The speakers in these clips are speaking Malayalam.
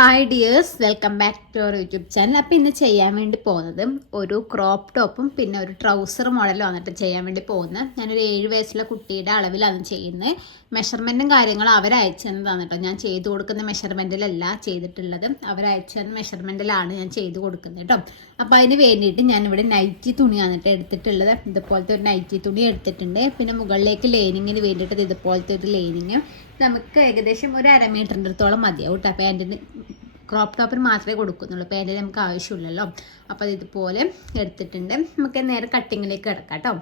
Hi dears welcome back to our YouTube channel അപ്പോൾ ഇന്ന് ചെയ്യാൻ വേണ്ടി പോകുന്നത് ഒരു ക്രോപ്പ് ടോപ്പും പിന്നെ ഒരു ട്രൗസർ മോഡലും വന്നിട്ട് ചെയ്യാൻ വേണ്ടി പോകുന്നത്. ഞാനൊരു ഏഴ് വയസ്സുള്ള കുട്ടിയുടെ അളവിലാണ് ചെയ്യുന്നത്. മെഷർമെന്റും കാര്യങ്ങളും അവരയച്ചു തന്നതാണ് കേട്ടോ ഞാൻ ചെയ്തു കൊടുക്കുന്ന മെഷർമെന്റിലല്ല ചെയ്തിട്ടുള്ളത്. അവരയച്ചു മെഷർമെന്റിലാണ് ഞാൻ ചെയ്തു കൊടുക്കുന്നത് കേട്ടോ അപ്പോൾ അതിന് വേണ്ടിയിട്ട് ഞാനിവിടെ നൈറ്റി തുണി വന്നിട്ട് എടുത്തിട്ടുള്ളത്. ഇതുപോലത്തെ ഒരു നൈറ്റി തുണി എടുത്തിട്ടുണ്ട്. പിന്നെ മുകളിലേക്ക് ലൈനിങ്ങിന് വേണ്ടിയിട്ട് ഇതുപോലത്തെ ഒരു ലൈനിങ്. നമുക്ക് ഏകദേശം ഒരു അര മീറ്ററിന്റെ മതിയാവും കേട്ടോ പാന്റിന് ക്രോപ്പ് ടോപ്പിന് മാത്രമേ കൊടുക്കുന്നുള്ളൂ. പാന്റിന് നമുക്ക് ആവശ്യമില്ലല്ലോ. അപ്പോൾ അത് ഇതുപോലെ എടുത്തിട്ടുണ്ട്. നമുക്ക് നേരെ കട്ടിങ്ങിലേക്ക് കിടക്കാം കേട്ടോ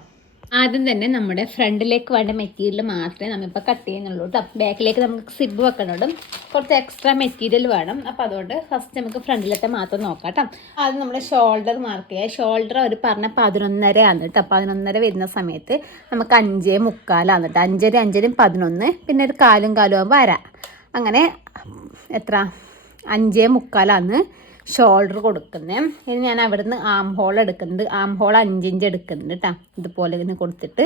ആദ്യം തന്നെ നമ്മുടെ ഫ്രണ്ടിലേക്ക് വേണ്ട മെറ്റീരിയൽ മാത്രമേ നമ്മളിപ്പോൾ കട്ട് ചെയ്യുന്നുള്ളൂ കേട്ടോ. ബാക്കിലേക്ക് നമുക്ക് സിബ് വെക്കണോടും കുറച്ച് എക്സ്ട്രാ മെറ്റീരിയൽ വേണം. അപ്പോൾ അതുകൊണ്ട് ഫസ്റ്റ് നമുക്ക് ഫ്രണ്ടിലത്തെ മാത്രം നോക്കാം കേട്ടോ. ആദ്യം നമ്മുടെ ഷോൾഡർ മാർക്ക് ചെയ്യുക ഷോൾഡർ അവർ പറഞ്ഞ പതിനൊന്നര ആണ് കേട്ടോ പതിനൊന്നര വരുന്ന സമയത്ത് നമുക്ക് അഞ്ചേ മുക്കാലാണ് കേട്ടോ. അഞ്ചര അഞ്ചരും പതിനൊന്ന്. പിന്നെ ഒരു കാലും കാലും ആകുമ്പോൾ അര. അങ്ങനെ എത്ര? അഞ്ചേ മുക്കാലാണ്. ഷോൾഡർ കൊടുക്കുന്നേ. ഇനി ഞാൻ അവിടുന്ന് ആം ഹോൾ എടുക്കുന്നുണ്ട് ആം ഹോൾ അഞ്ചിഞ്ച് എടുക്കുന്നുണ്ട് കേട്ടോ ഇതുപോലെ ഇങ്ങനെ കൊടുത്തിട്ട്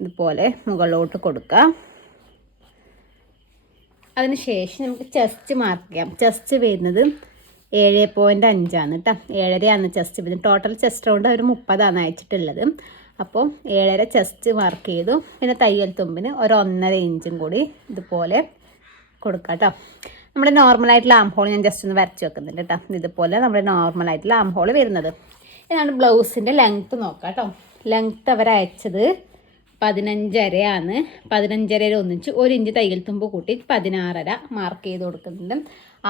ഇതുപോലെ മുകളിലോട്ട് കൊടുക്കാം അതിന് ശേഷം നമുക്ക് ചെസ്റ്റ് മാർക്ക് ചെയ്യാം. ചെസ്റ്റ് വരുന്നത് ഏഴ് പോയിന്റ് അഞ്ചാണ് കേട്ടോ ഏഴരയാണ് ചെസ്റ്റ് വരുന്നത് ടോട്ടൽ ചെസ്റ്റ് കൊണ്ട് ഒരു മുപ്പതാണ് അയച്ചിട്ടുള്ളത്. അപ്പോൾ ഏഴര ചെസ്റ്റ് മാർക്ക് ചെയ്തു. പിന്നെ തയ്യൽ തുമ്പിന് ഒരു ഒന്നര ഇഞ്ചും കൂടി ഇതുപോലെ കൊടുക്കാം കേട്ടോ നമ്മുടെ നോർമലായിട്ടുള്ള ആം ഹോൾ ഞാൻ ജസ്റ്റ് ഒന്ന് വരച്ച് വെക്കുന്നുണ്ട് കേട്ടോ ഇതുപോലെ നമ്മുടെ നോർമലായിട്ടുള്ള ആം ഹോൾ വരുന്നത്. ഇതാണ് ബ്ലൗസിന്റെ ലെങ്ത്ത് നോക്കാം കേട്ടോ ലെങ്ത്ത് അവർ അയച്ചത് പതിനഞ്ചരയാണ്. പതിനഞ്ചരയിൽ ഒന്നിച്ച് ഒരു ഇഞ്ച് തയ്യൽ തുമ്പ് കൂട്ടി പതിനാറര മാർക്ക് ചെയ്ത് കൊടുക്കുന്നുണ്ട്.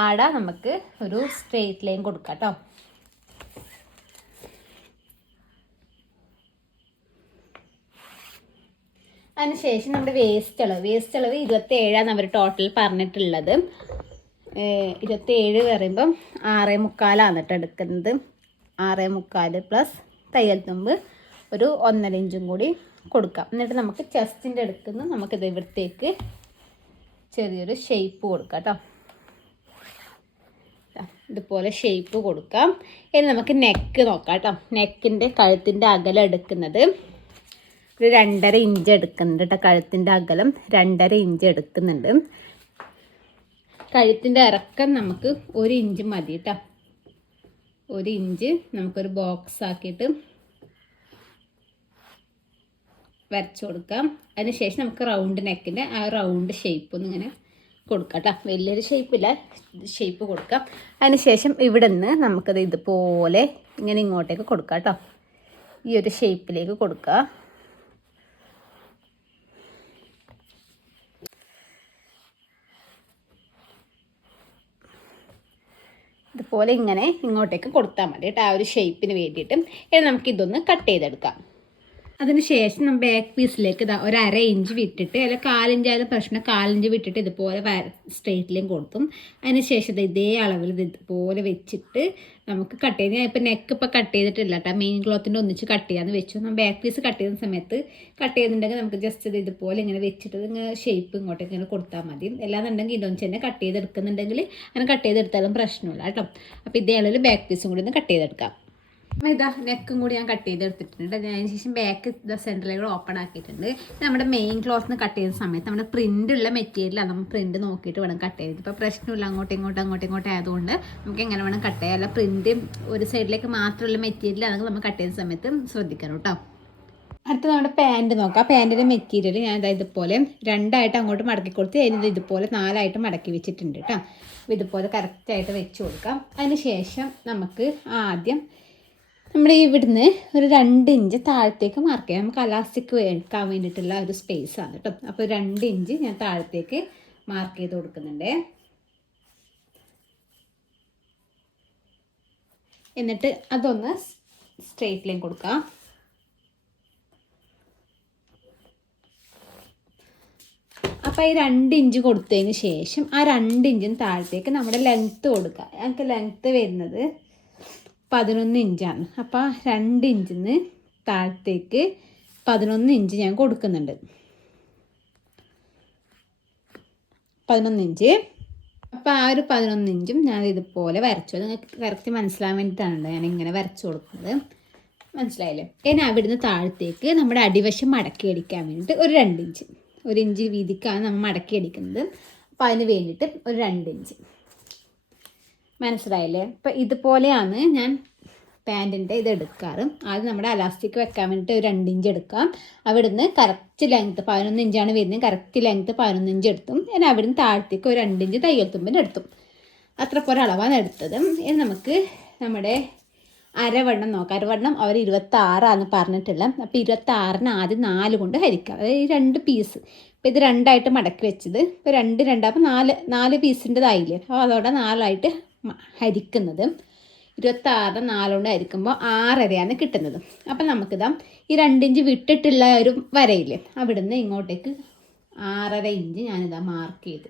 ആട നമുക്ക് ഒരു സ്ട്രെയിറ്റ് ലൈൻ കൊടുക്കാം കേട്ടോ അതിനുശേഷം നമ്മുടെ വേസ്റ്റ് അളവ്. വേസ്റ്റ് അളവ് ഇരുപത്തി ഏഴാണ് അവർ ടോട്ടൽ പറഞ്ഞിട്ടുള്ളത്. ഇരുപത്തേഴ് പറയുമ്പം ആറേ മുക്കാലാണ് കേട്ടോ എടുക്കുന്നത്. ആറേ മുക്കാൽ പ്ലസ് തയ്യൽ തുമ്പ് ഒരു ഒന്നര ഇഞ്ചും കൂടി കൊടുക്കാം. എന്നിട്ട് നമുക്ക് ചെസ്റ്റിന്റെ അടുത്തുനിന്ന് നമുക്കിത് ഇവിടത്തേക്ക് ചെറിയൊരു ഷേപ്പ് കൊടുക്കാം കേട്ടോ. ഇതുപോലെ ഷേപ്പ് കൊടുക്കാം. ഇനി നമുക്ക് നെക്ക് നോക്കാം കേട്ടോ. നെക്കിന്റെ കഴുത്തിന്റെ അകലം എടുക്കുന്നത്. ഒരു രണ്ടര ഇഞ്ച് എടുക്കുന്നുണ്ട് കേട്ടോ. കഴുത്തിന്റെ അകലം രണ്ടര ഇഞ്ച് എടുക്കുന്നുണ്ട്. കഴുത്തിന്റെ ഇറക്കം നമുക്ക് ഒരു ഇഞ്ച് മതി കേട്ടോ ഒരു ഇഞ്ച് നമുക്കൊരു ബോക്സ് ആക്കിയിട്ട് വരച്ചു കൊടുക്കാം. അതിനുശേഷം നമുക്ക് റൗണ്ട് നെക്കിന്റെ ആ റൗണ്ട് ഷേപ്പ് ഒന്ന് ഇങ്ങനെ കൊടുക്കാം കേട്ടോ വലിയൊരു ഷേപ്പില്ല ഷേപ്പ് കൊടുക്കാം. അതിനുശേഷം ഇവിടെ നിന്ന് നമുക്കത് ഇതുപോലെ ഇങ്ങനെ ഇങ്ങോട്ടേക്ക് കൊടുക്കാം കേട്ടോ ഈ ഒരു ഷേപ്പിലേക്ക് കൊടുക്കുക ഇതുപോലെ ഇങ്ങനെ ഇങ്ങോട്ടേക്ക് കൊടുത്താൽ മതി കേട്ടോ ആ ഒരു ഷേപ്പിന് വേണ്ടിയിട്ട്. ഇനി നമുക്ക് ഇതൊന്ന് കട്ട് ചെയ്തെടുക്കാം. അതിനുശേഷം നമ്മൾ ബാക്ക് പീസിലേക്ക് ഇതാ ഒരു അര ഇഞ്ച് വിട്ടിട്ട് അല്ല കാലിഞ്ചായാലും പ്രശ്നം കാലിഞ്ച് വിട്ടിട്ട് ഇതുപോലെ ലൈൻ കൊടുത്തും അതിനുശേഷം ഇത് ഇതേ അളവിൽ ഇത് ഇതുപോലെ വെച്ചിട്ട് നമുക്ക് കട്ട് ചെയ്ത് ഞാൻ നെക്ക് ഇപ്പോൾ കട്ട് ചെയ്തിട്ടില്ല കേട്ടോ മെയിൻ ക്ലോത്തിന്റെ ഒന്നിച്ച് കട്ട് ചെയ്യാമെന്ന് വെച്ചു. നമ്മൾ ബാക്ക് പീസ് കട്ട് ചെയ്യുന്ന സമയത്ത് കട്ട് ചെയ്യുന്നുണ്ടെങ്കിൽ നമുക്ക് ജസ്റ്റ് ഇത് ഇതുപോലെ ഇങ്ങനെ വെച്ചിട്ട് ഇങ്ങനെ ഷേപ്പ് ഇങ്ങോട്ട് ഇങ്ങനെ കൊടുത്താൽ മതി. അല്ലാന്നുണ്ടെങ്കിൽ ഇതൊന്നും തന്നെ കട്ട് ചെയ്തെടുക്കുന്നുണ്ടെങ്കിൽ അങ്ങനെ കട്ട് ചെയ്തെടുത്താലും പ്രശ്നമില്ല കേട്ടോ അപ്പോൾ ഇതേ അളവിൽ ബാക്ക് പീസും കൂടി ഒന്ന് കട്ട് ചെയ്തെടുക്കാം. ഇതാ നെക്കും കൂടി ഞാൻ കട്ട് ചെയ്തെടുത്തിട്ടുണ്ട്. അതിന് ശേഷം ബാക്ക് ഇതാ സെന്ററിലേക്ക് ഓപ്പൺ ആക്കിയിട്ടുണ്ട്. നമ്മുടെ മെയിൻ ക്ലോത്ത് കട്ട് ചെയ്യുന്ന സമയത്ത് നമ്മുടെ പ്രിന്റ് ഉള്ള മെറ്റീരിയലാണ് നമ്മൾ പ്രിന്റ് നോക്കിയിട്ട് വേണം കട്ട് ചെയ്ത് ഇപ്പോൾ പ്രശ്നമില്ല. അങ്ങോട്ടും ഇങ്ങോട്ടും അങ്ങോട്ടും ഇങ്ങോട്ടും ആയതുകൊണ്ട് നമുക്ക് എങ്ങനെ വേണം കട്ട് ചെയ്യാം. അല്ല പ്രിന്റ് ഒരു സൈഡിലേക്ക് മാത്രമുള്ള മെറ്റീരിയലാണെങ്കിൽ നമ്മൾ കട്ട് ചെയ്യുന്ന സമയത്ത് ശ്രദ്ധിക്കണം കേട്ടോ. അടുത്ത നമ്മുടെ പാന്റ് നോക്കാം. പാന്റിന്റെ മെറ്റീരിയൽ ഞാൻ ഇതാ ഇതുപോലെ രണ്ടായിട്ട് അങ്ങോട്ട് മടക്കി കൊടുത്ത് അതിന് ഇതുപോലെ നാലായിട്ട് മടക്കി വെച്ചിട്ടുണ്ട് കേട്ടോ. ഇതുപോലെ കറക്റ്റായിട്ട് വെച്ച് കൊടുക്കാം. അതിന് ശേഷം നമുക്ക് ആദ്യം നമ്മൾ ഇവിടുന്ന് ഒരു രണ്ട് ഇഞ്ച് താഴത്തേക്ക് മാർക്ക് ചെയ്യാം. നമുക്ക് അലാസ്റ്റിക് വെക്കാൻ വേണ്ടിയിട്ടുള്ള ഒരു സ്പേസ് ആണ് കേട്ടോ അപ്പോൾ രണ്ട് ഇഞ്ച് ഞാൻ താഴത്തേക്ക് മാർക്ക് ചെയ്ത് കൊടുക്കുന്നുണ്ട്. എന്നിട്ട് അതൊന്ന് സ്ട്രെയിറ്റ് ലൈൻ കൊടുക്കാം. അപ്പോൾ ഈ രണ്ട് ഇഞ്ച് കൊടുത്തതിന് ശേഷം ആ രണ്ട് ഇഞ്ചിന് താഴത്തേക്ക് നമ്മുടെ ലെങ്ത്ത് കൊടുക്കുക ഞങ്ങൾക്ക് ലെങ്ത്ത് വരുന്നത് പതിനൊന്ന് ഇഞ്ചാണ്. അപ്പോൾ രണ്ട് ഇഞ്ചിൽ നിന്ന് താഴത്തേക്ക് പതിനൊന്ന് ഇഞ്ച് ഞാൻ കൊടുക്കുന്നുണ്ട്. പതിനൊന്ന് ഇഞ്ച്. അപ്പോൾ ആ ഒരു പതിനൊന്ന് ഇഞ്ചും ഞാൻ ഇതുപോലെ വരച്ചു. നിങ്ങൾക്ക് കറക്റ്റ് മനസ്സിലാൻ വേണ്ടിയിട്ടാണ് ഞാൻ ഇങ്ങനെ വരച്ചു കൊടുക്കുന്നത്. മനസ്സിലായില്ലേ? ഇനി അവിടുന്ന് താഴത്തേക്ക് നമ്മുടെ അടിവശം മടക്കി അടിക്കാൻ വേണ്ടിയിട്ട് ഒരു രണ്ട് ഇഞ്ച്. ഒരു ഇഞ്ച് വീതിക്കാണ് നമ്മൾ മടക്കി അടിക്കുന്നത്. അപ്പോൾ അതിന് വേണ്ടിയിട്ട് ഒരു രണ്ട് ഇഞ്ച്. മനസ്സിലായില്ലേ? അപ്പം ഇതുപോലെയാണ് ഞാൻ പാന്റിന്റെ ഇത് എടുക്കാറ്. ആദ്യം നമ്മുടെ അലാസ്റ്റിക് വെക്കാൻ വേണ്ടിയിട്ട് ഒരു രണ്ട് ഇഞ്ച് എടുക്കാം. അവിടുന്ന് കറക്റ്റ് ലെങ്ത്ത് പതിനൊന്ന് ഇഞ്ചാണ് വരുന്നത്. കറക്റ്റ് ലെങ്ത്ത് പതിനൊന്ന് ഇഞ്ച് എടുത്തും ഞാൻ അവിടുന്ന് താഴത്തേക്ക് ഒരു രണ്ട് ഇഞ്ച് തയ്യൽ തുമ്പിന് എടുത്തും. അത്ര പോലെ അളവാണ് എടുത്തത്. ഇനി നമുക്ക് നമ്മുടെ അരവണ്ണം നോക്കാം. അരവണ്ണം അവർ ഇരുപത്തി ആറാണ് പറഞ്ഞിട്ടുള്ളത് അപ്പോൾ ഇരുപത്തി ആറിന് ആദ്യം നാല് കൊണ്ട് ഹരിക്കാം. അതായത് ഈ രണ്ട് പീസ്. അപ്പോൾ ഇത് രണ്ടായിട്ട് മടക്കി വെച്ചത്. ഇപ്പോൾ രണ്ട് രണ്ടാകുമ്പോൾ നാല് നാല് പീസിന്റെതായില്ലേ അപ്പോൾ അതോടെ നാലായിട്ട് ഹരിക്കുന്നത്. ഇരുപത്തി ആറ് നാലുകൊണ്ട് ഹരിക്കുമ്പോൾ ആറരയാണ് കിട്ടുന്നത്. അപ്പം നമുക്കിതാ ഈ രണ്ടിഞ്ച് വിട്ടിട്ടുള്ള ഒരു വരയില്ലേ അവിടുന്ന് ഇങ്ങോട്ടേക്ക് ആറര ഇഞ്ച് ഞാനിതാ മാർക്ക് ചെയ്തു.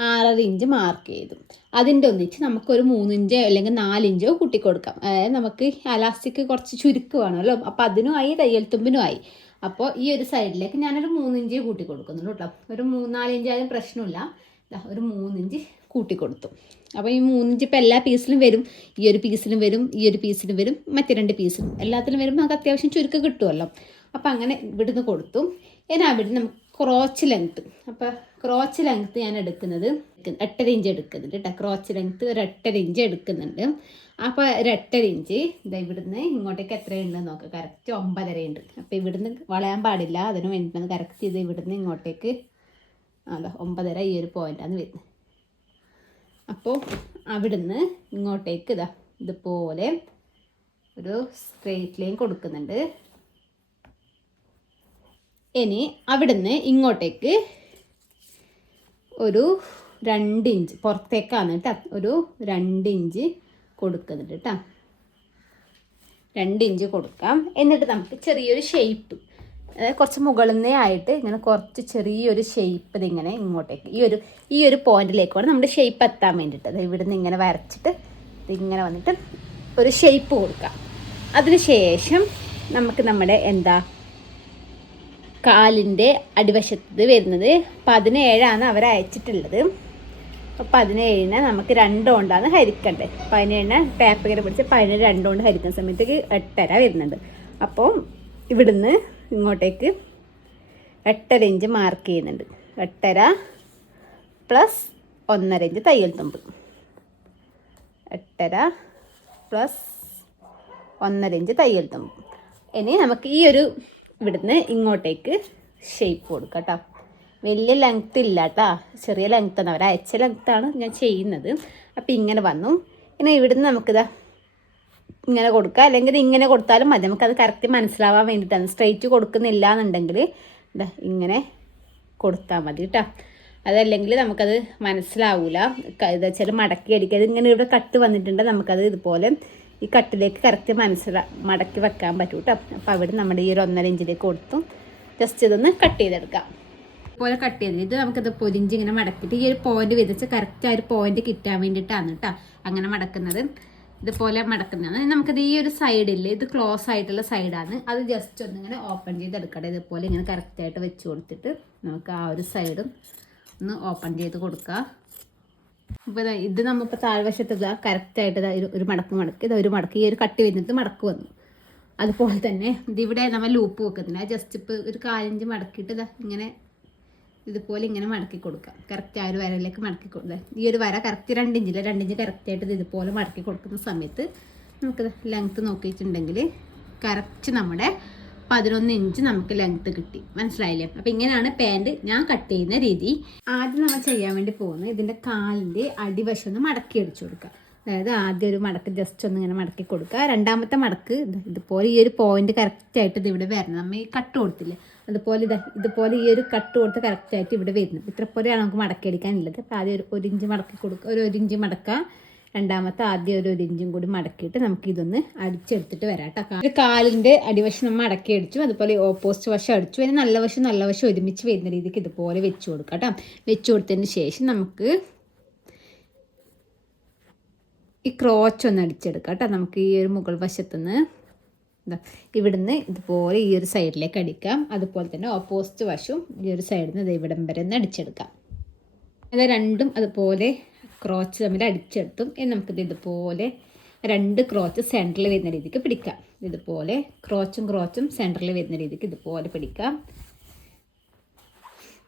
ആറര ഇഞ്ച് മാർക്ക് ചെയ്തു. അതിന്റെ ഒന്നിച്ച് നമുക്കൊരു മൂന്നിഞ്ചോ അല്ലെങ്കിൽ നാലിഞ്ചോ കൂട്ടിക്കൊടുക്കാം. അതായത് നമുക്ക് അലാസ്റ്റിക് കുറച്ച് ചുരുക്ക് വേണമല്ലോ അപ്പോൾ അതിനുമായി തയ്യൽ തുമ്പിനുമായി അപ്പോൾ ഈ ഒരു സൈഡിലേക്ക് ഞാനൊരു മൂന്നിഞ്ച് കൂട്ടി കൊടുക്കുന്നുള്ളൂ കേട്ടോ. ഒരു മൂന്നാലിഞ്ച് ആയാലും പ്രശ്നമില്ല. ഒരു മൂന്നിഞ്ച് കൂട്ടി കൊടുത്തു അപ്പോൾ ഈ മൂന്നിഞ്ച് എല്ലാ പീസിലും വരും. ഈ ഒരു പീസിലും വരും ഈ ഒരു പീസിലും വരും മറ്റേ രണ്ട് പീസിലും. എല്ലാത്തിലും വരുമ്പോൾ നമുക്ക് അത്യാവശ്യം ചുരുക്കം കിട്ടുമല്ലോ അപ്പോൾ അങ്ങനെ ഇവിടുന്ന് കൊടുത്തു. ഞാൻ അവിടെ നമുക്ക് ക്രോച്ച് ലെങ്ത്ത് അപ്പോൾ ക്രോച്ച് ലെങ്ത്ത് ഞാൻ എടുക്കുന്നത് എട്ടര ഇഞ്ച് എടുക്കുന്നുണ്ട് കേട്ടോ. ക്രോച്ച് ലെങ്ത്ത് ഒരു എട്ടര ഇഞ്ച് എടുക്കുന്നുണ്ട്. അപ്പോൾ ഒരു എട്ടര ഇഞ്ച് ഇതാ ഇവിടുന്ന് ഇങ്ങോട്ടേക്ക് എത്രയുണ്ട് നോക്കാം. കറക്റ്റ് ഒമ്പതര ഉണ്ട് അപ്പോൾ ഇവിടുന്ന് വളയാൻ പാടില്ല. അതിന് വേണ്ടിയിട്ടാണ് കറക്റ്റ് ചെയ്ത് ഇവിടുന്ന് ഇങ്ങോട്ടേക്ക് അതാ ഒമ്പതര ഈ ഒരു പോയിന്റാണ് വരുന്നത്. അപ്പോൾ അവിടുന്ന് ഇങ്ങോട്ടേക്ക് ഇതാ ഇതുപോലെ ഒരു സ്ട്രേറ്റ് ലൈൻ കൊടുക്കുന്നുണ്ട്. ഇനി അവിടുന്ന് ഇങ്ങോട്ടേക്ക് ഒരു രണ്ട് ഇഞ്ച് പുറത്തേക്കാണ് കേട്ടോ. ഒരു രണ്ട് ഇഞ്ച് കൊടുക്കുന്നുണ്ട് കേട്ടോ. രണ്ട് ഇഞ്ച് കൊടുക്കാം. എന്നിട്ട് നമുക്ക് ചെറിയൊരു ഷേപ്പ് കുറച്ച് മുകളിൽ ആയിട്ട് ഇങ്ങനെ കുറച്ച് ചെറിയൊരു ഷേപ്പ് ഇതിങ്ങനെ ഇങ്ങോട്ടേക്ക് ഈ ഒരു ഈ ഒരു പോയിന്റിലേക്ക് വേണം നമ്മുടെ ഷേപ്പ് എത്താൻ വേണ്ടിയിട്ട്. അത് ഇവിടുന്ന് ഇങ്ങനെ വരച്ചിട്ട് ഇതിങ്ങനെ വന്നിട്ട് ഒരു ഷേപ്പ് കൊടുക്കാം. അതിനുശേഷം നമുക്ക് നമ്മുടെ എന്താ കാലിന്റെ അടിവശത്ത് വരുന്നത് പതിനേഴാണ് അവർ അയച്ചിട്ടുള്ളത്. അപ്പോൾ പതിനേഴിന് നമുക്ക് രണ്ടുകൊണ്ടാണ് ഹരിക്കേണ്ടത്. പതിനേഴിന് കയറി പിടിച്ച് പതിനേഴ് രണ്ടുകൊണ്ട് ഹരിക്കുന്ന സമയത്തേക്ക് എട്ടര വരുന്നുണ്ട്. അപ്പോൾ ഇവിടുന്ന് ഇങ്ങോട്ടേക്ക് എട്ടര ഇഞ്ച് മാർക്ക് ചെയ്യുന്നുണ്ട്. എട്ടര പ്ലസ് ഒന്നര ഇഞ്ച് തയ്യൽ തുമ്പ്. എട്ടര പ്ലസ് ഒന്നര ഇഞ്ച് തയ്യൽ തുമ്പ്. ഇനി നമുക്ക് ഈ ഒരു ഇവിടുന്ന് ഇങ്ങോട്ടേക്ക് ഷേപ്പ് കൊടുക്കാം കേട്ടോ വലിയ ലെങ്ത്ത് ഇല്ല കേട്ടോ ചെറിയ ലെങ്ത്താണ് അവർ ലെങ്ത്താണ് ഞാൻ ചെയ്യുന്നത്. അപ്പം ഇങ്ങനെ വന്നു. ഇനി ഇവിടുന്ന് നമുക്കിതാ ഇങ്ങനെ കൊടുക്കുക. അല്ലെങ്കിൽ ഇങ്ങനെ കൊടുത്താലും മതി. നമുക്കത് കറക്റ്റ് മനസ്സിലാവാൻ വേണ്ടിയിട്ടാണ്. സ്ട്രെയിറ്റ് കൊടുക്കുന്നില്ല എന്നുണ്ടെങ്കിൽ ഇങ്ങനെ കൊടുത്താൽ മതി കേട്ടോ. അതല്ലെങ്കിൽ നമുക്കത് മനസ്സിലാവില്ല എന്താ വെച്ചാൽ മടക്കി അടിക്കുക. ഇങ്ങനെ ഇവിടെ കട്ട് വന്നിട്ടുണ്ട്. നമുക്കത് ഇതുപോലെ ഈ കട്ടിലേക്ക് കറക്റ്റ് മനസ്സിലാ മടക്കി വെക്കാൻ പറ്റും കേട്ടോ. അപ്പോൾ അവിടെ നമ്മുടെ ഈ ഒരു ഒന്നര ഇഞ്ചിലേക്ക് കൊടുത്തു. ജസ്റ്റ് ഇതൊന്ന് കട്ട് ചെയ്തെടുക്കാം. ഇതുപോലെ കട്ട് ചെയ്ത്. ഇത് നമുക്കത് പൊരിഞ്ച് മടക്കിയിട്ട് ഈ ഒരു പോയിന്റ് വിതച്ച് കറക്റ്റ് ആ ഒരു പോയിന്റ് കിട്ടാൻ വേണ്ടിയിട്ടാണ് കേട്ടോ. അങ്ങനെ മടക്കുന്നത്. ഇതുപോലെ മടക്കുന്നതാണ്. നമുക്കത് ഈ ഒരു സൈഡിൽ ഇത് ക്ലോസ് ആയിട്ടുള്ള സൈഡാണ് അത് ജസ്റ്റ് ഒന്ന് ഇങ്ങനെ ഓപ്പൺ ചെയ്തെടുക്കട്ടെ. ഇതുപോലെ ഇങ്ങനെ കറക്റ്റായിട്ട് വെച്ച് കൊടുത്തിട്ട് നമുക്ക് ആ ഒരു സൈഡും ഒന്ന് ഓപ്പൺ ചെയ്ത് കൊടുക്കുക അപ്പോൾ ഇതാ നമ്മളിപ്പോൾ താഴ്വശത്ത് ഇതാ കറക്റ്റായിട്ട് ഒരു- ഒരു മടക്ക് മടക്ക് ഇതാ ഒരു മടക്ക് ഈ ഒരു കട്ടി വരുന്നത് മടക്ക് വന്നു. അതുപോലെ തന്നെ ഇതിവിടെ നമ്മൾ ലൂപ്പ് വെക്കുന്നില്ല ജസ്റ്റ് ഇപ്പോൾ ഒരു കാലഞ്ച് മടക്കിയിട്ട് ഇങ്ങനെ ഇതുപോലെ ഇങ്ങനെ മടക്കി കൊടുക്കാം കറക്റ്റ് ആ ഒരു വരയിലേക്ക് മടക്കി കൊടുക്കുക ഈ ഒരു വര കറക്റ്റ് രണ്ട് ഇഞ്ചില്ല രണ്ട് ഇഞ്ച് കറക്റ്റായിട്ട് ഇത് ഇതുപോലെ മടക്കി കൊടുക്കുന്ന സമയത്ത് നമുക്ക് ലെങ്ത്ത് നോക്കിയിട്ടുണ്ടെങ്കിൽ കറക്റ്റ് നമ്മുടെ പതിനൊന്ന് ഇഞ്ച് നമുക്ക് ലെങ്ത്ത് കിട്ടി. മനസ്സിലായില്ലേ? അപ്പം ഇങ്ങനെയാണ് പാന്റ് ഞാൻ കട്ട് ചെയ്യുന്ന രീതി. ആദ്യം നമ്മൾ ചെയ്യാൻ വേണ്ടി പോകുന്നത് ഇതിന്റെ കാലിന്റെ അടിവശം ഒന്ന് മടക്കി അടിച്ചു കൊടുക്കുക. അതായത് ആദ്യം ഒരു മടക്ക് ജസ്റ്റ് ഒന്ന് ഇങ്ങനെ മടക്കി കൊടുക്കുക. രണ്ടാമത്തെ മടക്ക് ഇത് ഇതുപോലെ ഈ ഒരു പോയിന്റ് കറക്റ്റായിട്ട് ഇത് ഇവിടെ വരണം. നമ്മൾ ഈ കട്ട് കൊടുത്തില്ലേ? അതുപോലെ ഇതാ ഇതുപോലെ ഈ ഒരു കട്ട് കൊടുത്ത് കറക്റ്റായിട്ട് ഇവിടെ വരുന്നത് ഇത്ര പോലെയാണ് നമുക്ക് മടക്കിയെടുക്കാനുള്ളത്. അപ്പോൾ ആദ്യം ഒരു ഒരു ഇഞ്ച് മടക്കി കൊടുക്കുക ഒരു ഒരു ഇഞ്ച് മടക്കുക രണ്ടാമത്തെ ആദ്യം ഒരു ഒരു ഇഞ്ചും കൂടി മടക്കിയിട്ട് നമുക്ക് ഇതൊന്ന് അടിച്ചെടുത്തിട്ട് വരാം കേട്ടോ. ഒരു കാലിന്റെ അടിവശം നമ്മൾ മടക്കി അടിച്ചു അതുപോലെ ഓപ്പോസിറ്റ് വശം അടിച്ചു. അതിന് നല്ല വശം നല്ല വശം ഒരുമിച്ച് വരുന്ന രീതിക്ക് ഇതുപോലെ വെച്ച് കൊടുക്കാം കേട്ടോ. വെച്ച് കൊടുത്തതിന് ശേഷം നമുക്ക് ഈ ക്രോച്ച് ഒന്ന് അടിച്ചെടുക്കാം കേട്ടോ. നമുക്ക് ഈ ഒരു മുകൾ വശത്തുനിന്ന് ഇവിടുന്ന് ഇതുപോലെ ഈ ഒരു സൈഡിലേക്ക് അടിക്കാം. അതുപോലെ തന്നെ ഓപ്പോസിറ്റ് വശവും ഈ ഒരു സൈഡിൽ നിന്ന് ഇവിടം വരെ ഒന്ന് അടിച്ചെടുക്കാം. അത് രണ്ടും അതുപോലെ ക്രോച്ച് തമ്മിൽ അടിച്ചെടുത്തും. നമുക്കിത് ഇതുപോലെ രണ്ട് ക്രോച്ച് സെന്ററിൽ വരുന്ന രീതിക്ക് പിടിക്കാം. ഇതുപോലെ ക്രോച്ചും ക്രോച്ചും സെന്ററിൽ വരുന്ന രീതിക്ക് ഇതുപോലെ പിടിക്കാം.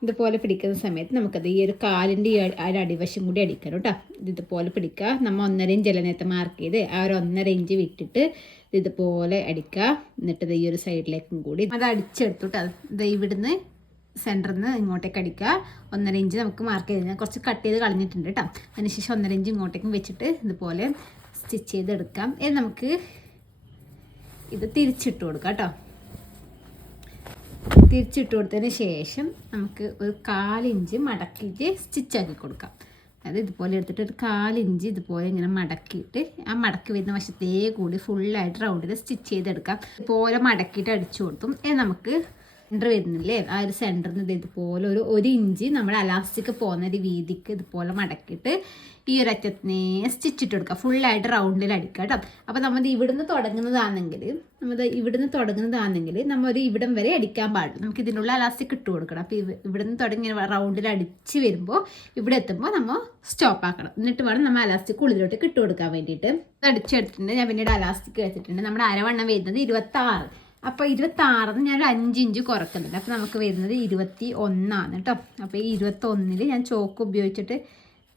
ഇതുപോലെ പിടിക്കുന്ന സമയത്ത് നമുക്കത് ഈ ഒരു കാലിന്റെ ഒരു അടിവശം കൂടി അടിക്കണം കേട്ടോ. ഇത് ഇതുപോലെ പിടിക്കുക നമ്മൾ ഒന്നര ഇഞ്ച് അല്ല നേരത്തെ മാർക്ക് ചെയ്ത്? ആ ഒരു ഒന്നര ഇഞ്ച് വിട്ടിട്ട് ഇതുപോലെ അടിക്കുക. എന്നിട്ട് ഈ ഒരു സൈഡിലേക്കും കൂടി അത് അടിച്ചെടുത്തു കേട്ടോ ഇവിടുന്ന് സെന്ററിൽ നിന്ന് ഇങ്ങോട്ടേക്ക് അടിക്കുക. ഒന്നര ഇഞ്ച് നമുക്ക് മാർക്ക് ചെയ്ത് കുറച്ച് കട്ട് ചെയ്ത് കളഞ്ഞിട്ടുണ്ട് കേട്ടോ അതിനുശേഷം ഒന്നര ഇഞ്ച് ഇങ്ങോട്ടേക്കും വെച്ചിട്ട് ഇതുപോലെ സ്റ്റിച്ച് ചെയ്ത് എടുക്കാം ഇത് നമുക്ക് ഇത് തിരിച്ചിട്ട് കൊടുക്കാം കേട്ടോ തിരിച്ചിട്ട് കൊടുത്തതിന് ശേഷം നമുക്ക് ഒരു കാലിഞ്ച് മടക്കിയിട്ട് സ്റ്റിച്ചാക്കി കൊടുക്കാം. അതായത് ഇതുപോലെ എടുത്തിട്ട് ഒരു കാലിഞ്ച് ഇതുപോലെ ഇങ്ങനെ മടക്കിയിട്ട് ആ മടക്കി വരുന്ന വശത്തേ കൂടി ഫുള്ളായിട്ട് റൗണ്ടിൽ സ്റ്റിച്ച് ചെയ്തെടുക്കാം. ഇതുപോലെ മടക്കിയിട്ട് അടിച്ചു കൊടുത്തും. നമുക്ക് സെന്റർ വരുന്നില്ലേ? ആ ഒരു സെന്ററിൽ നിന്ന് ഇതുപോലെ ഒരു ഒരു ഇഞ്ച് നമ്മുടെ അലാസ്റ്റിക് പോകുന്ന ഒരു വീതിക്ക് ഇതുപോലെ മടക്കിയിട്ട് ഈ ഒരു അറ്റത്തിനെ സ്റ്റിച്ചിട്ട് കൊടുക്കുക. ഫുള്ളായിട്ട് റൗണ്ടിൽ അടിക്കുക കേട്ടോ അപ്പോൾ നമ്മൾ ഇവിടുന്ന് തുടങ്ങുന്നതാണെങ്കിൽ നമ്മൾ ഇവിടുന്ന് തുടങ്ങുന്നതാണെങ്കിൽ നമ്മൾ ഒരു ഇവിടം വരെ അടിക്കാൻ പാടില്ല. നമുക്ക് ഇതിനുള്ള അലാസ്റ്റിക് ഇട്ട് കൊടുക്കണം. അപ്പോൾ ഇവ ഇവിടുന്ന് തുടങ്ങി റൗണ്ടിൽ അടിച്ച് വരുമ്പോൾ ഇവിടെ എത്തുമ്പോൾ നമ്മൾ സ്റ്റോപ്പ് ആക്കണം. എന്നിട്ട് വേണം നമ്മൾ അലാസ്റ്റിക് ഉള്ളിലോട്ട് ഇട്ട് കൊടുക്കാൻ വേണ്ടിയിട്ട്. അടിച്ചെടുത്തിട്ടുണ്ട്. ഞാൻ പിന്നീട് അലാസ്റ്റിക് വെച്ചിട്ടുണ്ട് നമ്മുടെ അരവണ്ണം വരുന്നത് ഇരുപത്താറ്. അപ്പോൾ ഇരുപത്തി ആറിന് ഞാൻ ഒരു ഇഞ്ച് കുറക്കുന്നുണ്ട്. അപ്പോൾ നമുക്ക് വരുന്നത് ഇരുപത്തി ഒന്നാണ് കേട്ടോ. അപ്പോൾ ഈ ഇരുപത്തൊന്നിൽ ഞാൻ ചോക്ക് ഉപയോഗിച്ചിട്ട്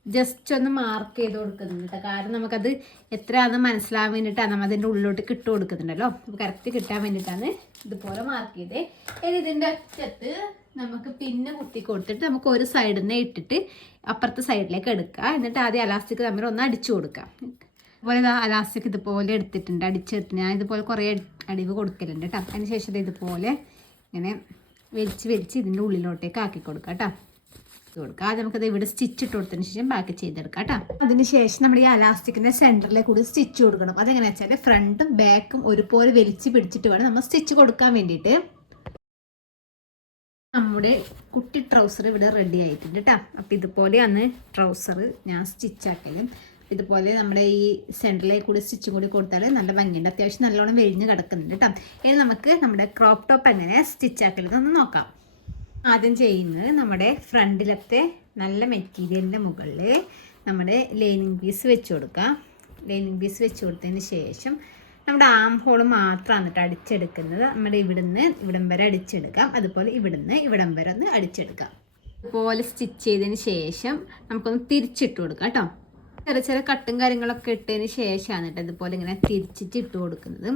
ജസ്റ്റ് ഒന്ന് മാർക്ക് ചെയ്ത് കൊടുക്കുന്നുണ്ട് കേട്ടോ. കാരണം നമുക്കത് എത്രയാണെന്ന് മനസ്സിലാവാൻ വേണ്ടിയിട്ടാണ് നമ്മൾ അതിന്റെ ഉള്ളിലോട്ട് കിട്ടു കൊടുക്കുന്നുണ്ടല്ലോ. അപ്പോൾ കറക്റ്റ് കിട്ടാൻ വേണ്ടിയിട്ടാണ് ഇതുപോലെ മാർക്ക് ചെയ്തേ. ഇനി ഇതിന്റെ അറ്റത്ത് നമുക്ക് പിന്നെ കുത്തി കൊടുത്തിട്ട് നമുക്ക് ഒരു സൈഡിൽ നിന്ന് ഇട്ടിട്ട് അപ്പുറത്തെ സൈഡിലേക്ക് എടുക്കുക എന്നിട്ട് ആദ്യം അലാസ്റ്റിക് തമ്മിൽ ഒന്ന് അടിച്ചു കൊടുക്കാം. അതുപോലെ ഇതാ അലാസ്റ്റിക് ഇതുപോലെ എടുത്തിട്ടുണ്ട്. അടിച്ചെടുത്ത് ഞാൻ ഇതുപോലെ കുറേ അടിവ് കൊടുക്കലുണ്ട് കേട്ടോ. അതിന് ശേഷം ഇതുപോലെ ഇങ്ങനെ വലിച്ച് വലിച്ച് ഇതിന്റെ ഉള്ളിലോട്ടേക്ക് ആക്കി കൊടുക്കാം കേട്ടോ. കൊടുക്കുക ആദ്യം നമുക്കത് ഇവിടെ സ്റ്റിച്ച് ഇട്ട് കൊടുത്തതിന് ശേഷം ബാക്കി ചെയ്തെടുക്കാം കേട്ടോ. അതിന് ശേഷം നമ്മൾ ഈ അലാസ്റ്റിക്കിന്റെ സെന്ററിലെ കൂടി സ്റ്റിച്ച് കൊടുക്കണം. അതെങ്ങനെ വെച്ചാൽ ഫ്രണ്ടും ബാക്കും ഒരുപോലെ വലിച്ച് പിടിച്ചിട്ട് വേണം നമ്മൾ സ്റ്റിച്ച് കൊടുക്കാൻ വേണ്ടിയിട്ട്. നമ്മുടെ കുട്ടി ട്രൗസർ ഇവിടെ റെഡി ആയിട്ടുണ്ട് കേട്ടോ. അപ്പോൾ ഇതുപോലെയാണ് ട്രൗസർ ഞാൻ സ്റ്റിച്ച് ആക്കലും. ഇതുപോലെ നമ്മുടെ ഈ സെന്ററിലേക്ക് കൂടി സ്റ്റിച്ച് കൂടി കൊടുത്താൽ നല്ല ഭംഗിയുണ്ട്. അത്യാവശ്യം നല്ലോണം വെഴിഞ്ഞ് കിടക്കുന്നുണ്ട് കേട്ടോ ഇനി നമുക്ക് നമ്മുടെ ക്രോപ്പ് ടോപ്പ് എങ്ങനെ സ്റ്റിച്ച് ഒന്ന് നോക്കാം. ആദ്യം ചെയ്യുന്നത് നമ്മുടെ ഫ്രണ്ടിലത്തെ നല്ല മെറ്റീരിയലിന്റെ മുകളിൽ നമ്മുടെ ലൈനിങ് പീസ് വെച്ച് കൊടുക്കാം. ലൈനിങ് പീസ് വെച്ച് കൊടുത്തതിന് ശേഷം നമ്മുടെ ആം ഹോൾ മാത്രമാണ് കേട്ടോ അടിച്ചെടുക്കുന്നത്. നമ്മുടെ ഇവിടുന്ന് ഇവിടം വരെ അടിച്ചെടുക്കാം. അതുപോലെ ഇവിടുന്ന് ഇവിടം വരെ ഒന്ന് അടിച്ചെടുക്കാം. ഇതുപോലെ സ്റ്റിച്ച് ചെയ്തതിന് ശേഷം നമുക്കൊന്ന് തിരിച്ചിട്ട് കൊടുക്കാം കേട്ടോ ചെറിയ ചെറിയ കട്ടും കാര്യങ്ങളൊക്കെ ഇട്ടതിന് ശേഷമാണ് കേട്ടോ ഇതുപോലെ ഇങ്ങനെ തിരിച്ചിട്ട് ഇട്ട് കൊടുക്കുന്നത്.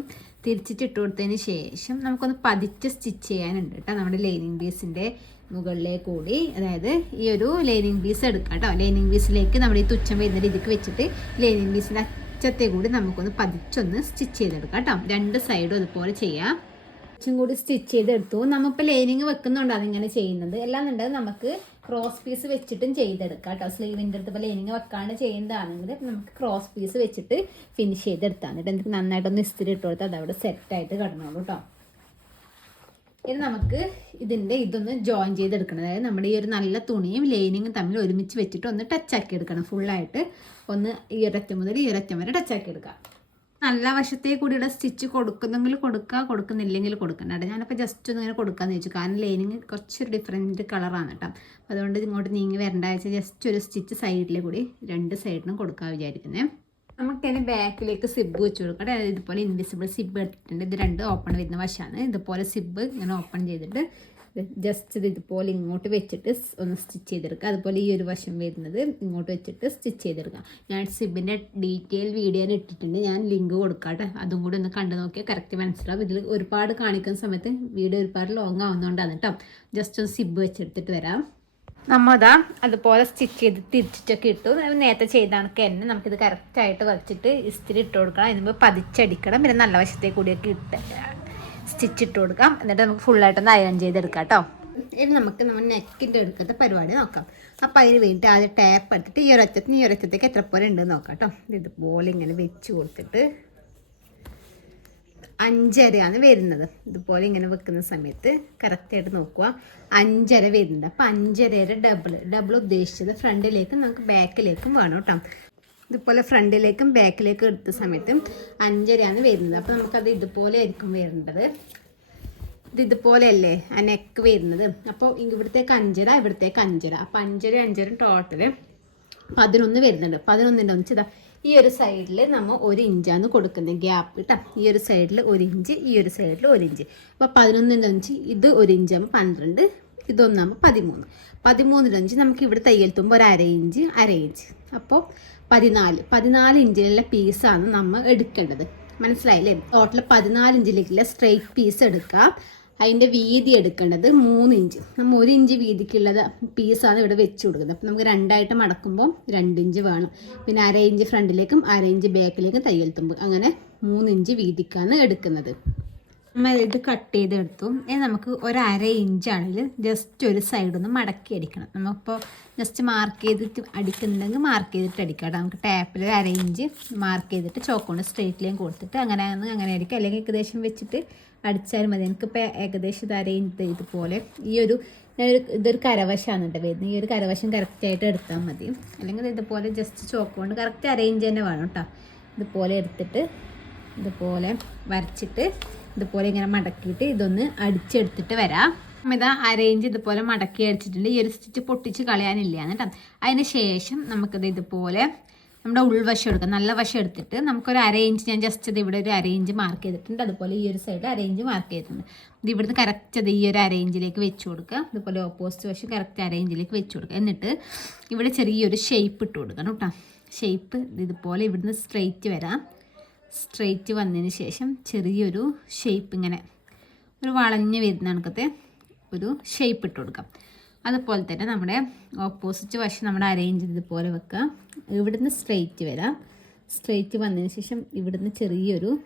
തിരിച്ചിട്ട് ഇട്ട് കൊടുത്തതിന് ശേഷം നമുക്കൊന്ന് പതിച്ച് സ്റ്റിച്ച് ചെയ്യാനുണ്ട് കേട്ടോ. നമ്മുടെ ലൈനിങ് പീസിന്റെ മുകളിലേക്ക് കൂടി. അതായത് ഈ ഒരു ലൈനിങ് പീസ് എടുക്കാം കേട്ടോ. ലൈനിങ് പീസിലേക്ക് നമ്മൾ ഈ തുച്ഛം വരുന്ന രീതിക്ക് വെച്ചിട്ട് ലൈനിങ് പീസിന്റെ അറ്റത്തെ കൂടി നമുക്കൊന്ന് പതിച്ചൊന്ന് സ്റ്റിച്ച് ചെയ്തെടുക്കാം കേട്ടോ. രണ്ട് സൈഡും അതുപോലെ ചെയ്യാം. കുറച്ചും കൂടി സ്റ്റിച്ച് ചെയ്തെടുത്തു. നമ്മളിപ്പോൾ ലൈനിങ് വെക്കുന്നുണ്ട് അതിങ്ങനെ ചെയ്യുന്നത്. അല്ലാന്നുണ്ടെങ്കിൽ നമുക്ക് ക്രോസ് പീസ് വെച്ചിട്ടും ചെയ്തെടുക്കാം കേട്ടോ. സ്ലീവിന്റെ അടുത്ത് പോലെ ലൈനിങ് വെക്കാണ്ട് ചെയ്യുന്നതാണെങ്കിൽ നമുക്ക് ക്രോസ് പീസ് വെച്ചിട്ട് ഫിനിഷ് ചെയ്തെടുത്താൽ എന്നിട്ട് എനിക്ക് നന്നായിട്ടൊന്ന് ഇസ്തിരി ഇട്ട് കൊടുത്താൽ അതവിടെ സെറ്റായിട്ട് കിടന്നോളൂ കേട്ടോ. ഇനി നമുക്ക് ഇതിന്റെ ഇതൊന്ന് ജോയിൻ ചെയ്തെടുക്കണം. അതായത് നമ്മുടെ ഈ ഒരു നല്ല തുണിയും ലൈനിങ്ങും തമ്മിൽ ഒരുമിച്ച് വെച്ചിട്ട് ഒന്ന് ടച്ചാക്കി എടുക്കണം. ഫുള്ളായിട്ട് ഒന്ന് ഈ ഒരറ്റം മുതൽ ഈ ഒരറ്റം വരെ ടച്ചാക്കി എടുക്കാം. നല്ല വശത്തേ കൂടിയുള്ള സ്റ്റിച്ച് കൊടുക്കുന്നെങ്കിൽ കൊടുക്കുക കൊടുക്കുന്നില്ലെങ്കിൽ കൊടുക്കണ്ട കേട്ടോ. ഞാനിപ്പോൾ ജസ്റ്റ് ഒന്ന് ഇങ്ങനെ കൊടുക്കാമെന്ന് വെച്ചു കാരണം ലൈനിങ് കുറച്ചൊരു ഡിഫറെന്റ് കളറാണ് കേട്ടോ. അതുകൊണ്ട് ഇങ്ങോട്ട് നീങ്ങി വരേണ്ട ആഴ്ച ജസ്റ്റ് ഒരു സ്റ്റിച്ച് സൈഡിൽ കൂടി രണ്ട് സൈഡിനും കൊടുക്കാൻ വിചാരിക്കുന്നത് നമുക്കതിന് ബാക്കിലേക്ക് സിബ് വെച്ച് കൊടുക്കാം അതായത് ഇതുപോലെ ഇൻവിസിബിൾ സിബ് എടുത്തിട്ടുണ്ട് ഇത് രണ്ട് ഓപ്പൺ വരുന്ന വശമാണ്. ഇതുപോലെ സിബ് ഇങ്ങനെ ഓപ്പൺ ചെയ്തിട്ട് ജസ്റ്റ് ഇത് ഇതുപോലെ ഇങ്ങോട്ട് വെച്ചിട്ട് ഒന്ന് സ്റ്റിച്ച് ചെയ്തെടുക്കുക. അതുപോലെ ഈ ഒരു വശം വരുന്നത് ഇങ്ങോട്ട് വെച്ചിട്ട് സ്റ്റിച്ച് ചെയ്തെടുക്കുക. ഞാൻ സിബിന്റെ ഡീറ്റെയിൽ വീഡിയോ ഇട്ടിട്ടുണ്ട്. ഞാൻ ലിങ്ക് കൊടുക്കാട്ടെ കേട്ടോ. അതും കൂടി ഒന്ന് കണ്ടു നോക്കിയാൽ കറക്റ്റ് മനസ്സിലാവും. ഇതിൽ ഒരുപാട് കാണിക്കുന്ന സമയത്ത് വീഡിയോ ഒരുപാട് ലോങ് ആവുന്നതുകൊണ്ടാണ് കേട്ടോ. ജസ്റ്റ് ഒന്ന് സിബ് വെച്ചെടുത്തിട്ട് വരാം. നമ്മതാ അതുപോലെ സ്റ്റിച്ച് ചെയ്ത് തിരിച്ചിട്ടൊക്കെ ഇട്ടു. നേരത്തെ ചെയ്ത കണക്ക് തന്നെ നമുക്കിത് കറക്റ്റായിട്ട് വെച്ചിട്ട് ഇസ്തിരി ഇട്ട് കൊടുക്കണം. അതിന് മുമ്പ് പതിച്ചടിക്കണം. പിന്നെ നല്ല വശത്തെ കൂടിയൊക്കെ ഇട്ട് സ്റ്റിച്ച് ഇട്ട് കൊടുക്കാം. എന്നിട്ട് നമുക്ക് ഫുള്ളായിട്ടൊന്ന് അയൺ ചെയ്തെടുക്കാം കേട്ടോ. ഇനി നമുക്ക് നമ്മൾ നെക്കിന്റെ എടുക്കുന്ന പരിപാടി നോക്കാം. അപ്പോൾ അതിന് വേണ്ടിയിട്ട് ആദ്യം ടാപ്പ് എടുത്തിട്ട് ഈ ഒരച്ചത്തിന് ഈ ഒരച്ചത്തേക്ക് എത്ര പോലെ ഉണ്ടെന്ന് നോക്കാം കേട്ടോ. ഇതുപോലെ ഇങ്ങനെ വെച്ച് കൊടുത്തിട്ട് അഞ്ചരയാണ് വരുന്നത്. ഇതുപോലെ ഇങ്ങനെ വെക്കുന്ന സമയത്ത് കറക്റ്റായിട്ട് നോക്കുക. അഞ്ചര വരുന്നുണ്ട്. അപ്പോൾ അഞ്ചരയുടെ ഡബിൾ ഡബിൾ ഉദ്ദേശിച്ചത് ഫ്രണ്ടിലേക്കും നമുക്ക് ബാക്കിലേക്കും വേണം കേട്ടോ. ഇതുപോലെ ഫ്രണ്ടിലേക്കും ബാക്കിലേക്കും എടുത്ത സമയത്ത് അഞ്ചരയാണ് വരുന്നത്. അപ്പോൾ നമുക്കത് ഇതുപോലെ ആയിരിക്കും വരേണ്ടത് ഇത് ഇതുപോലെയല്ലേ? ആ നെക്ക് വരുന്നത്. അപ്പോൾ ഇവിടത്തേക്ക് അഞ്ചര ഇവിടത്തേക്ക് അഞ്ചര. അപ്പോൾ അഞ്ചര അഞ്ചര ടോട്ടൽ പതിനൊന്ന് വരുന്നുണ്ട്. പതിനൊന്നിന്റെ ഒന്നിച്ച് ഇതാ. ഈ ഒരു സൈഡിൽ നമ്മൾ ഒരു ഇഞ്ചാണ് കൊടുക്കുന്നത് ഗ്യാപ്പ് കേട്ടോ ഈ ഒരു സൈഡിൽ ഒരു ഇഞ്ച് ഈ ഒരു സൈഡിൽ ഒരു ഇഞ്ച്. അപ്പോൾ പതിനൊന്നിന്റെ ഒന്നിച്ച് ഇത് ഒരു ഇഞ്ചാകുമ്പോൾ പന്ത്രണ്ട് ഇതൊന്നാകുമ്പോൾ പതിമൂന്ന്. പതിമൂന്നിന്റെ അഞ്ച് നമുക്ക് ഇവിടെ തയ്യൽ തുമ്പോൾ ഒരു അര ഇഞ്ച് അര ഇഞ്ച്. അപ്പോൾ പതിനാല്. പതിനാല് ഇഞ്ചിലുള്ള പീസാണ് നമ്മൾ എടുക്കേണ്ടത്. മനസ്സിലായില്ലേ? ടോട്ടൽ പതിനാല് ഇഞ്ചിലേക്കുള്ള സ്ട്രെയിറ്റ് പീസ് എടുക്കുക. അതിന്റെ വീതി എടുക്കേണ്ടത് മൂന്ന് ഇഞ്ച്. നമ്മൾ ഒരു ഇഞ്ച് വീതിക്കുള്ളത് പീസാണ് ഇവിടെ വെച്ച് കൊടുക്കുന്നത്. അപ്പോൾ നമുക്ക് രണ്ടായിട്ട് മടക്കുമ്പോൾ രണ്ട് ഇഞ്ച് വേണം. പിന്നെ അര ഇഞ്ച് ഫ്രണ്ടിലേക്കും അര ഇഞ്ച് ബാക്കിലേക്കും തയ്യൽ തുമ്പ്. അങ്ങനെ മൂന്ന് ഇഞ്ച് വീതിക്കാണ് എടുക്കുന്നത്. നമ്മൾ ഇത് കട്ട് ചെയ്തെടുത്തു. ഇനി നമുക്ക് ഒരു അര ഇഞ്ചാണെങ്കിൽ ജസ്റ്റ് ഒരു സൈഡ് ഒന്ന് മടക്കി അടിക്കണം. നമ്മളിപ്പോൾ ജസ്റ്റ് മാർക്ക് ചെയ്തിട്ട് അടിക്കുന്നുണ്ടെങ്കിൽ മാർക്ക് ചെയ്തിട്ട് അടിക്കാം നമുക്ക് ടാപ്പിൽ ഒരു അര ഇഞ്ച് മാർക്ക് ചെയ്തിട്ട് ചോക്കൊണ്ട് സ്ട്രേറ്റ് ലൈൻ കൊടുത്തിട്ട് അങ്ങനെ അങ്ങനെ അടിക്കാം. അല്ലെങ്കിൽ ഏകദേശം വെച്ചിട്ട് അടിച്ചാലും മതി. എനിക്കിപ്പോൾ ഏകദേശം ഇത് അര ഇഞ്ച് ഇതുപോലെ ഈ ഒരു ഞാനൊരു ഇതൊരു കരവശമാണ് കേട്ടോ വരുന്നത്. ഈ ഒരു കരവശം കറക്റ്റായിട്ട് എടുത്താൽ മതി. അല്ലെങ്കിൽ ഇതുപോലെ ജസ്റ്റ് ചോക്കൊണ്ട് കറക്റ്റ് അര ഇഞ്ച് തന്നെ വേണം കേട്ടോ. ഇതുപോലെ എടുത്തിട്ട് ഇതുപോലെ വരച്ചിട്ട് ഇതുപോലെ ഇങ്ങനെ മടക്കിയിട്ട് ഇതൊന്ന് അടിച്ചെടുത്തിട്ട് വരാം. ഇതാ അരയിഞ്ച് ഇതുപോലെ മടക്കി അടിച്ചിട്ടുണ്ട്. ഈ ഒരു സ്റ്റിച്ച് പൊട്ടിച്ച് കളയാനില്ല കേട്ടോ. അതിന് ശേഷം നമുക്കിത് ഇതുപോലെ നമ്മുടെ ഉൾവശം എടുക്കാം. നല്ല വശം എടുത്തിട്ട് നമുക്കൊരു അര ഇഞ്ച് ഞാൻ ജസ്റ്റ് ഇത് ഇവിടെ ഒരു അര ഇഞ്ച് മാർക്ക് ചെയ്തിട്ടുണ്ട്. അതുപോലെ ഈ ഒരു സൈഡ് അര ഇഞ്ച് മാർക്ക് ചെയ്തിട്ടുണ്ട്. ഇത് ഇവിടുന്ന് കറക്റ്റ് അത് ഈ ഒരു അര ഇഞ്ചിലേക്ക് വെച്ച് കൊടുക്കുക. അതുപോലെ ഓപ്പോസിറ്റ് വശം കറക്റ്റ് അര ഇഞ്ചിലേക്ക് വെച്ച് കൊടുക്കുക. എന്നിട്ട് ഇവിടെ ചെറിയൊരു ഷേപ്പ് ഇട്ട് കൊടുക്കണം കേട്ടോ. ഷേപ്പ് ഇതുപോലെ ഇവിടുന്ന് സ്ട്രെയിറ്റ് വരാം. സ്ട്രെയിറ്റ് വന്നതിന് ശേഷം ചെറിയൊരു ഷേപ്പ് ഇങ്ങനെ ഒരു വളഞ്ഞ് വരുന്ന കണക്കത്തെ ഒരു ഷേപ്പ് ഇട്ട് കൊടുക്കാം. അതുപോലെ തന്നെ നമ്മുടെ ഓപ്പോസിറ്റ് വശം നമ്മൾ അറേഞ്ച് ഇതുപോലെ വെക്കുക. ഇവിടുന്ന് സ്ട്രെയിറ്റ് വരാം. സ്ട്രെയിറ്റ് വന്നതിന് ശേഷം ഇവിടുന്ന് ചെറിയൊരു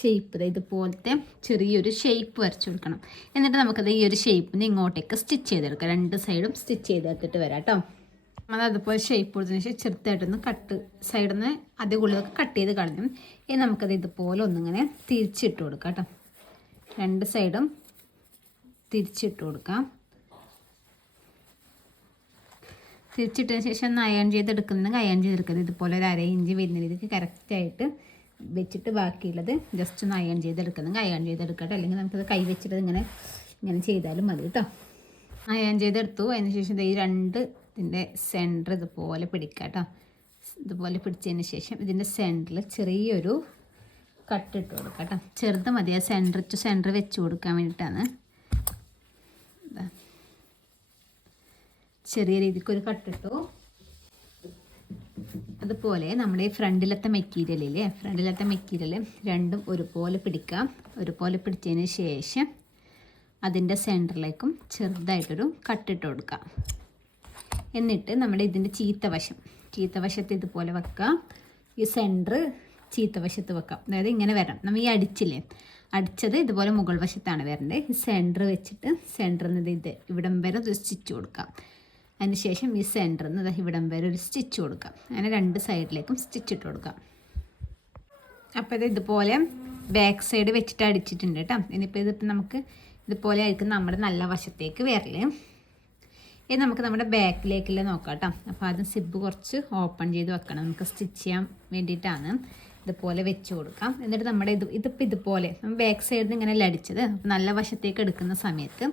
ഷേപ്പ് ഇതുപോലത്തെ ചെറിയൊരു ഷേപ്പ് വരച്ചു കൊടുക്കണം. എന്നിട്ട് നമുക്കത് ഈ ഒരു ഷേപ്പിന് ഇങ്ങോട്ടേക്ക് സ്റ്റിച്ച് ചെയ്തെടുക്കാം. രണ്ട് സൈഡും സ്റ്റിച്ച് ചെയ്തെടുത്തിട്ട് വരാം കേട്ടോ. അത് അതുപോലെ ഷേപ്പ് കൊടുത്തതിന് ശേഷം ചെറുതായിട്ടൊന്ന് കട്ട് സൈഡിൽ നിന്ന് അതേ ഉള്ളിലൊക്കെ കട്ട് ചെയ്ത് കളഞ്ഞു ഇനി നമുക്കത് ഇതുപോലെ ഒന്നിങ്ങനെ തിരിച്ചിട്ട് കൊടുക്കാം കേട്ടോ രണ്ട് സൈഡും തിരിച്ചിട്ട് കൊടുക്കാം. തിരിച്ചിട്ടതിന് ശേഷം അയൺ ചെയ്തെടുക്കുന്നുണ്ടെങ്കിൽ അയൺ ചെയ്തെടുക്കുന്നത് ഇതുപോലെ ഒരു അര ഇഞ്ച് വരുന്ന രീതിക്ക് കറക്റ്റായിട്ട് വെച്ചിട്ട് ബാക്കിയുള്ളത് ജസ്റ്റ് ഒന്ന് അയൺ ചെയ്തെടുക്കുന്നെങ്കിൽ അയൺ ചെയ്തെടുക്കട്ടെ. അല്ലെങ്കിൽ നമുക്കത് കൈ വെച്ചിട്ട് ഇങ്ങനെ ഇങ്ങനെ ചെയ്താലും മതി കേട്ടോ അയൺ ചെയ്തെടുത്തു. അതിന് ശേഷം ഈ രണ്ട് ഇതിന്റെ സെന്റർ ഇതുപോലെ പിടിക്കുക കേട്ടോ ഇതുപോലെ പിടിച്ചതിന് ശേഷം ഇതിന്റെ സെന്ററിൽ ചെറിയൊരു കട്ടിട്ട് കൊടുക്കുക കേട്ടോ ചെറുത് മതി ആ സെന്റർ ടു സെന്റർ വെച്ച് കൊടുക്കാൻ വേണ്ടിയിട്ടാണ്. ചെറിയ രീതിക്ക് ഒരു കട്ടിട്ടു അതുപോലെ നമ്മുടെ ഈ ഫ്രണ്ടിലത്തെ മെറ്റീരിയലില്ലേ ഫ്രണ്ടിലത്തെ മെറ്റീരിയൽ രണ്ടും ഒരുപോലെ പിടിക്കാം. ഒരുപോലെ പിടിച്ചതിന് ശേഷം അതിന്റെ സെന്ററിലേക്കും ചെറുതായിട്ടൊരു കട്ടിട്ട് കൊടുക്കാം. എന്നിട്ട് നമ്മുടെ ഇതിന്റെ ചീത്തവശം ചീത്തവശത്ത് ഇതുപോലെ വെക്കാം. ഈ സെന്റർ ചീത്തവശത്ത് വെക്കാം. അതായത് ഇങ്ങനെ വരണം. നമ്മൾ ഈ അടിച്ചില്ലേ? അടിച്ചത് ഇതുപോലെ മുകൾ വശത്താണ് വരേണ്ടത് ഈ സെന്റർ വെച്ചിട്ട് സെന്ററിൽ നിന്ന് ഇത് ഇവിടം വരെ ഒരു സ്റ്റിച്ച് കൊടുക്കാം. അതിനുശേഷം ഈ സെന്ററിൽ നിന്ന് ഇവിടം വരെ ഒരു സ്റ്റിച്ച് കൊടുക്കാം. അങ്ങനെ രണ്ട് സൈഡിലേക്കും സ്റ്റിച്ച് ഇട്ട് കൊടുക്കാം. അപ്പോൾ ഇത് ഇതുപോലെ ബാക്ക് സൈഡ് വെച്ചിട്ട് അടിച്ചിട്ടുണ്ട് കേട്ടോ. ഇനിയിപ്പോൾ ഇതിപ്പോൾ നമുക്ക് ഇതുപോലെ ആയിരിക്കും നമ്മുടെ നല്ല വശത്തേക്ക് വരൽ. ഇനി നമുക്ക് നമ്മുടെ ബാക്കിലേക്കുള്ള നോക്കാം കേട്ടോ. അപ്പോൾ ആദ്യം സിബ് കുറച്ച് ഓപ്പൺ ചെയ്ത് വെക്കണം. നമുക്ക് സ്റ്റിച്ച് ചെയ്യാൻ വേണ്ടിയിട്ടാണ് ഇതുപോലെ വെച്ച് കൊടുക്കാം. എന്നിട്ട് നമ്മുടെ ഇത് ഇതിപ്പോൾ ഇതുപോലെ ബാക്ക് സൈഡിൽ നിന്ന് ഇങ്ങനെ ലടിച്ചത് അപ്പോൾ നല്ല വശത്തേക്ക് എടുക്കുന്ന സമയത്ത്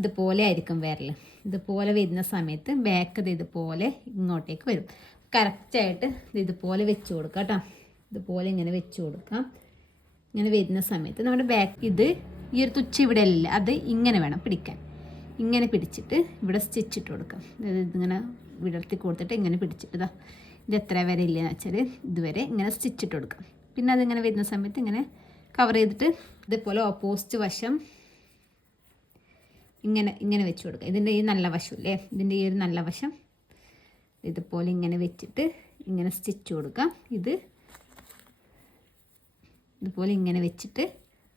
ഇതുപോലെ ആയിരിക്കും വിരൽ. ഇതുപോലെ വരുന്ന സമയത്ത് ബാക്ക് ഇത് ഇതുപോലെ ഇങ്ങോട്ടേക്ക് വരും. കറക്റ്റായിട്ട് ഇത് ഇതുപോലെ വെച്ച് കൊടുക്കാം കേട്ടോ. ഇതുപോലെ ഇങ്ങനെ വെച്ച് കൊടുക്കാം. ഇങ്ങനെ വരുന്ന സമയത്ത് നമ്മുടെ ബാക്ക് ഇത് ഈ ഒരു തുച്ഛ ഇവിടെ അല്ല. അത് ഇങ്ങനെ വേണം പിടിക്കാൻ. ഇങ്ങനെ പിടിച്ചിട്ട് ഇവിടെ സ്റ്റിച്ച് ഇട്ട് കൊടുക്കാം ഇതിങ്ങനെ വിടർത്തി കൊടുത്തിട്ട് ഇങ്ങനെ പിടിച്ചിട്ട് ഇതാ. എത്ര വരെ ഇല്ലയെന്ന് വെച്ചാൽ ഇതുവരെ ഇങ്ങനെ സ്റ്റിച്ച് ഇട്ട് കൊടുക്കാം. പിന്നെ അതിങ്ങനെ വരുന്ന സമയത്ത് ഇങ്ങനെ കവർ ചെയ്തിട്ട് ഇതേപോലെ ഓപ്പോസിറ്റ് വശം ഇങ്ങനെ ഇങ്ങനെ വെച്ച് കൊടുക്കുക ഇതിന്റെ ഈ നല്ല വശം അല്ലേ ഇതിന്റെ ഈ ഒരു നല്ല വശം ഇതുപോലെ ഇങ്ങനെ വെച്ചിട്ട് ഇങ്ങനെ സ്റ്റിച്ച് കൊടുക്കാം. ഇത് ഇതുപോലെ ഇങ്ങനെ വെച്ചിട്ട്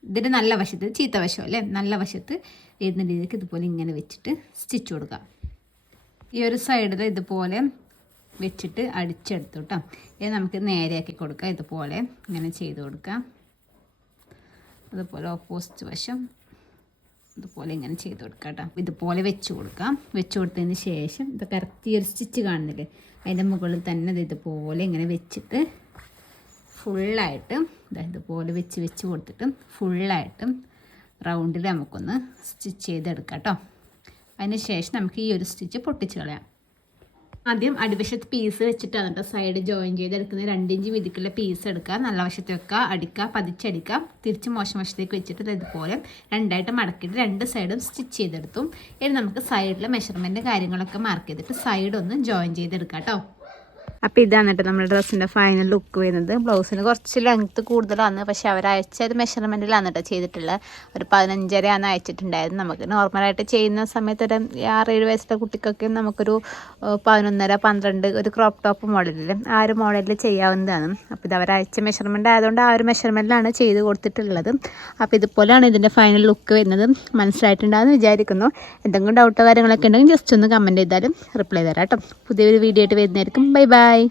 ഇതിന്റെ നല്ല വശത്ത് ചീത്ത വശം അല്ലേ? നല്ല വശത്ത് വരുന്ന രീതിക്ക് ഇതുപോലെ ഇങ്ങനെ വെച്ചിട്ട് സ്റ്റിച്ച് കൊടുക്കാം. ഈ ഒരു സൈഡിൽ ഇതുപോലെ വെച്ചിട്ട് അടിച്ചെടുത്തു കേട്ടോ ഇത് നമുക്ക് നേരെയാക്കി കൊടുക്കാം. ഇതുപോലെ ഇങ്ങനെ ചെയ്ത് കൊടുക്കാം. അതുപോലെ ഓപ്പോസിറ്റ് വശം ഇതുപോലെ ഇങ്ങനെ ചെയ്ത് കൊടുക്കാം കേട്ടോ ഇതുപോലെ വെച്ച് കൊടുക്കാം. വെച്ച് കൊടുത്തതിന് ശേഷം ഇത് കറക്റ്റ് ഒരു സ്റ്റിച്ച് കാണുന്നില്ലേ? അതിന്റെ മുകളിൽ തന്നെ ഇത് ഇതുപോലെ ഇങ്ങനെ വെച്ചിട്ട് ഫുള്ളായിട്ട് ഇതുപോലെ വെച്ച് വെച്ച് കൊടുത്തിട്ട് ഫുള്ളായിട്ടും റൗണ്ടിൽ നമുക്കൊന്ന് സ്റ്റിച്ച് ചെയ്തെടുക്കാം കേട്ടോ അതിന് ശേഷം നമുക്ക് ഈ ഒരു സ്റ്റിച്ച് പൊട്ടിച്ച് കളയാം. ആദ്യം അടിവശത്ത് പീസ് വെച്ചിട്ടാണ് കേട്ടോ സൈഡ് ജോയിൻ ചെയ്തെടുക്കുന്നത്. രണ്ടിഞ്ച് വീതിക്കുള്ള പീസ് എടുക്കുക നല്ല വശത്ത് വെക്കുക അടിക്കുക പതിച്ചടിക്കുക തിരിച്ച് മോശം വശത്തേക്ക് വെച്ചിട്ട് ഇതുപോലെ രണ്ടായിട്ട് മടക്കിയിട്ട് രണ്ട് സൈഡും സ്റ്റിച്ച് ചെയ്തെടുത്തും. ഇനി നമുക്ക് സൈഡിലെ മെഷർമെന്റ് കാര്യങ്ങളൊക്കെ മാർക്ക് ചെയ്തിട്ട് സൈഡ് ഒന്ന് ജോയിൻ ചെയ്തെടുക്കാം കേട്ടോ അപ്പോൾ ഇതാണ് കേട്ടോ നമ്മുടെ ഡ്രസ്സിന്റെ ഫൈനൽ ലുക്ക് വരുന്നത്. ബ്ലൗസിന് കുറച്ച് ലെങ്ത്ത് കൂടുതലാണ്. പക്ഷേ അവർ അയച്ച ഒരു മെഷർമെന്റിലാണ് കേട്ടോ ചെയ്തിട്ടുള്ളത്. ഒരു പതിനഞ്ചരയാണ് അയച്ചിട്ടുണ്ടായിരുന്നത് നമുക്ക്. നോർമലായിട്ട് ചെയ്യുന്ന സമയത്ത് ഒരു ആറേഴ് വയസ്സിലെ കുട്ടിക്കൊക്കെ നമുക്കൊരു പതിനൊന്നര പന്ത്രണ്ട് ഒരു ക്രോപ്പ് ടോപ്പ് മോഡലിൽ ആ ഒരു മോഡലിൽ ചെയ്യാവുന്നതാണ്. അപ്പോൾ ഇത് അവർ അയച്ച മെഷർമെന്റ് ആയതുകൊണ്ട് ആ ഒരു മെഷർമെന്റിലാണ് ചെയ്ത് കൊടുത്തിട്ടുള്ളത്. അപ്പോൾ ഇതുപോലെയാണ് ഇതിന്റെ ഫൈനൽ ലുക്ക് വരുന്നത്. മനസ്സിലായിട്ടുണ്ടാകുമെന്ന് വിചാരിക്കുന്നു. എന്തെങ്കിലും ഡൗട്ടോ കാര്യങ്ങളൊക്കെ ഉണ്ടെങ്കിൽ ജസ്റ്റ് ഒന്ന് കമന്റ് ചെയ്താലും റിപ്ലൈ തരാം കേട്ടോ പുതിയൊരു വീഡിയോ ആയിട്ട് വരുന്നതായിരിക്കും. ബൈ ബൈ ಬಾಯ್